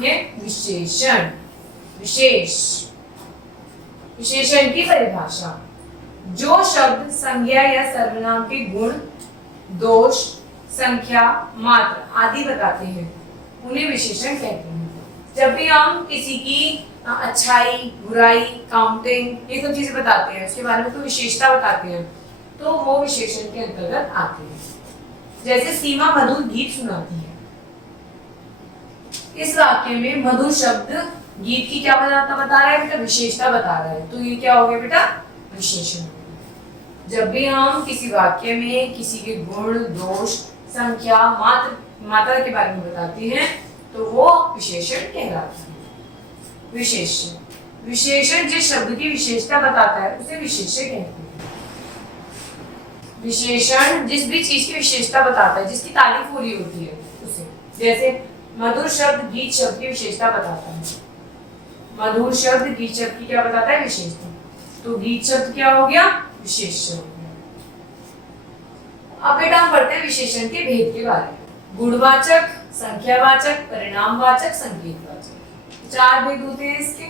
नाम है विशेषण। विशेष, विशेषण की परिभाषा, जो शब्द संज्ञा या सर्वनाम के गुण, दोष, संख्या, मात्रा आदि बताते हैं उन्हें विशेषण कहते हैं। जब भी हम किसी की अच्छाई, बुराई, काउंटिंग ये सब चीजें बताते हैं, उसके बारे में तो विशेषता बताते हैं, तो वो विशेषण के अंतर्गत आते हैं। जैसे सीमा मधुर गीत सुनाती है, इस वाक्य में मधुर शब्द गीत की क्या बता रहा है बेटा? विशेषता बता रहा है, तो ये क्या हो गया बेटा? विशेषण। जब भी हम किसी वाक्य में किसी के गुण, दोष, संख्या, मात्रा के बारे में बताते हैं तो वो विशेषण कहलाता है। विशेषण, विशेषण जिस शब्द की विशेषता बताता है उसे विशेष्य कहते हैं। विशेषण जिस भी चीज की विशेषता बताता है, जिसकी तारीफ हो रही होती है उसे, जैसे मधुर शब्द गीत शब्द की विशेषता बताता है। मधुर शब्द गीत शब्द की क्या बताता है? विशेषता। तो गीत शब्द क्या हो गया? विशेष्य हो गया। अब बेटा हम पढ़ते हैं विशेषण के भेद के बारे में। गुणवाचक, संख्यावाचक, परिणामवाचक, संकेतवाचक, 4 भेद होते हैं इसके।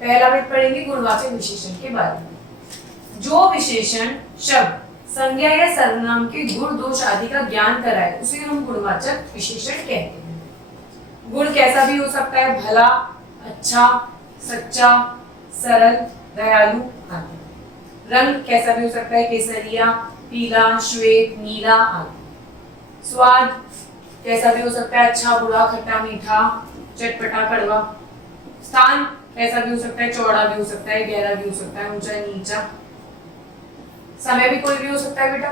पहला भेद पढ़ेंगे गुणवाचक विशेषण के बारे में। जो विशेषण शब्द संज्ञा या सर्वनाम के गुण, दोष आदि का ज्ञान कराए उसे हम गुणवाचक विशेषण कहते हैं। गुण कैसा भी हो सकता है, भला, अच्छा, सच्चा, सरल, दयालु आदि। रंग कैसा भी हो सकता है, केसरिया, पीला, श्वेत, नीला आदि। स्वाद कैसा भी हो सकता है, अच्छा, बुरा, खट्टा, मीठा, चटपटा, कड़वा। स्थान कैसा भी हो सकता है, चौड़ा भी हो सकता है, गहरा भी हो सकता है, ऊंचा, नीचा। समय भी कोई भी हो सकता है बेटा,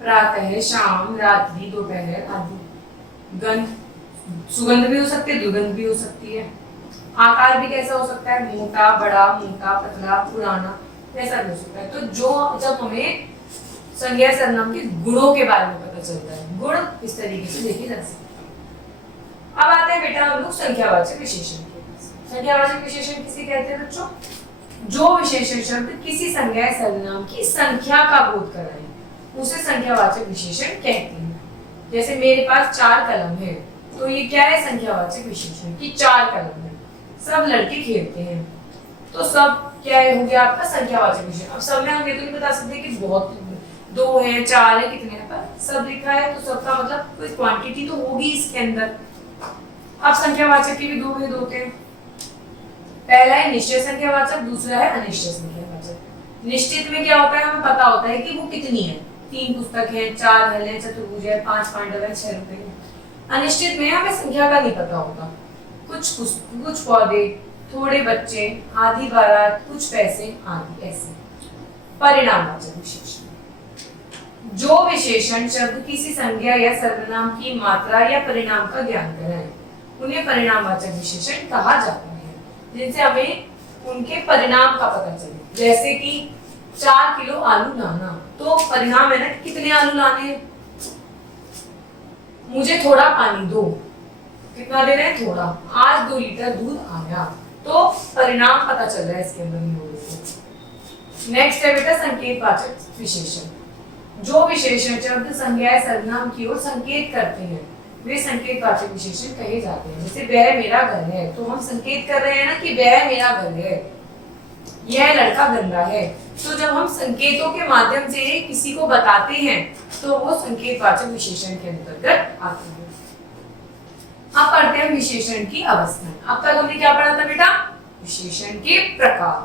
प्रातः, शाम, रात्रि, दोपहर आदि। गंध, सुगंध भी हो सकती है, दुर्गंध भी हो सकती है। आकार भी कैसा हो सकता है, मोटा, बड़ा, मोटा, पतला, पुराना, ऐसा भी हो सकता है। तो जो जब हमें संज्ञा सर्वनाम के गुणों के बारे में पता चलता है, गुण इस तरीके से देखे जा सकते हैं। अब आते हैं बेटा हम लोग संख्यावाचक विशेषण के पास। संख्यावाचक विशेषण किसे कहते हैं बच्चों? जो विशेषण शब्द किसी संज्ञा या सर्वनाम की संख्या का बोध कराए उसे संख्यावाचक विशेषण कहते हैं। जैसे मेरे पास 4 कलम है, तो ये क्या है? संख्यावाचक विशेषण कि 4 कलम है। सब लड़के खेलते हैं, तो सब क्या हो गया आपका? संख्यावाचक विशेषण। अब सब में हम ये तो नहीं बता सकते कि बहुत 2 है, 4 है, कितने हैं, पर सब लिखा है तो सबका मतलब कोई क्वांटिटी तो होगी इसके अंदर। अब संख्यावाचक के भी 2 भेद होते हैं। पहला है निश्चय संख्यावाचक, दूसरा है अनिश्चय संख्यावाचक। निश्चित में क्या होता है? हमें पता होता है कि वो कितनी है, 3 पुस्तक है, 4 हल है, चतुर्भुज है, 5 पांडव है, 6 रुपए है। अनिश्चित में हमें संख्या का नहीं पता होता, कुछ पौधे, थोड़े बच्चे, आधी बारात, कुछ पैसे आदि। ऐसे परिणामवाचक विशेषण, जो विशेषण शब्द किसी संज्ञा या सर्वनाम की मात्रा या परिणाम का ज्ञान कराए उन्हें परिणामवाचक विशेषण कहा जाता है, जिनसे हमें उनके परिणाम का पता चले। जैसे कि 4 किलो आलू लाना, तो परिणाम है ना कितने आलू लाने हैं। मुझे थोड़ा पानी दो, कितना देना है? थोड़ा। आज 2 लीटर दूध आया, तो परिणाम पता चल रहा है इसके अंदर हम लोगों को। नेक्स्ट है बेटा संकेतवाचक विशेषण, जो विशेषण शब्द संज्ञा या सर्वनाम की ओर संकेत करते हैं वे संकेतवाचक विशेषण कहे जाते हैं। जैसे वह मेरा घर है, तो हम संकेत कर रहे हैं ना कि वह मेरा घर है, यह लड़का गंदा है। तो जब हम संकेतों के माध्यम से किसी को बताते हैं तो वो संकेतवाचक विशेषण के अंतर्गत आते हैं। अब पढ़ते हैं विशेषण की अवस्थाएं। अब तक हमने क्या पढ़ा था बेटा? विशेषण के प्रकार।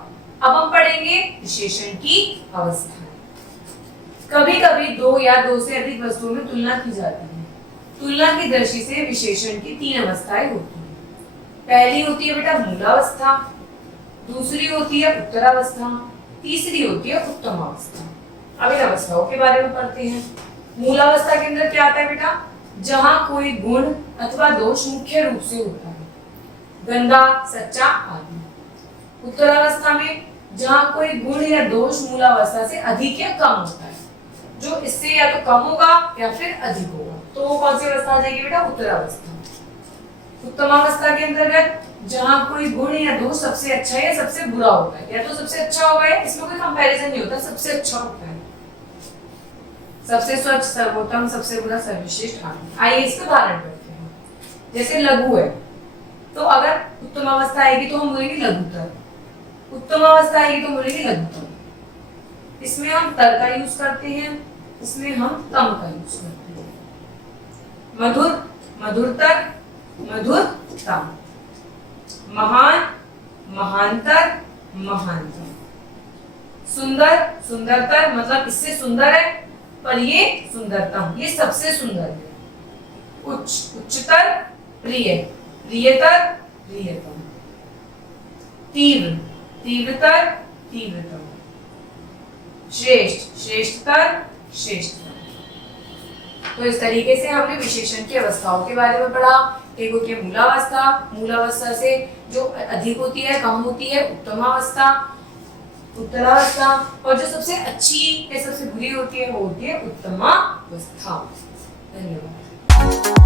अब हम पढ़ेंगे विशेषण की अवस्थाएं। कभी कभी 2 या 2 से अधिक वस्तुओं में तुलना की जाती है। तुलना की दृष्टि से विशेषण की 3 अवस्थाएं होती हैं। पहली होती है बेटा मूलावस्था, दूसरी होती है उत्तरावस्था, तीसरी होती है उत्तमावस्था। अब इन अवस्थाओं के बारे में पढ़ते हैं। मूलावस्था के अंदर क्या आता है बेटा? जहां कोई गुण अथवा दोष मुख्य रूप से होता है, गंदा, सच्चा आदि। उत्तरावस्था में जहां कोई गुण या दोष मूलावस्था से अधिक या कम होता है, जो इससे या तो कम होगा या फिर अधिक होगा, तो वो कौन सी अवस्था आ जाएगी बेटा? उत्तरावस्था। उत्तमावस्था के अंतर्गत जहां कोई गुण या दोष सबसे अच्छा या सबसे बुरा होता है, या तो सबसे अच्छा होगा या इसमें कोई कंपैरिजन नहीं होता, सबसे अच्छा होता है, सबसे स्वच्छ, सर्वोत्तम, सबसे बुरा, सर्वश्रेष्ठ आदि। आइए इसका उदाहरण करते हैं। जैसे लघु है, तो अगर उत्तम अवस्था आएगी तो हम बोलेंगे लघुतर, उत्तम अवस्था आएगी तो बोलेंगे लघुतर। इसमें हम तर का यूज करते हैं, इसमें हम तम का यूज करते हैं। मधुर, मधुरतर, मधुरतम। महान, महानतर, महानतम। सुंदर, सुंदरतर, मतलब इससे सुंदर है पर ये सुंदरतम, ये सबसे सुंदर है। उच्च, उच्चतर, प्रिय, प्रियतर, प्रियतम। तीव्र, तीव्रतर, तीव्रतम। श्रेष्ठ, श्रेष्ठतर, श्रेष्ठतम। तो इस तरीके से हमने विशेषण की अवस्थाओं के बारे में पढ़ा। एक होती है मूलावस्था, मूलावस्था से जो अधिक होती है, कम होती है, उत्तमावस्था, उत्तरावस्था, और जो सबसे अच्छी या सबसे बुरी होती है वो होती है उत्तमावस्था। धन्यवाद।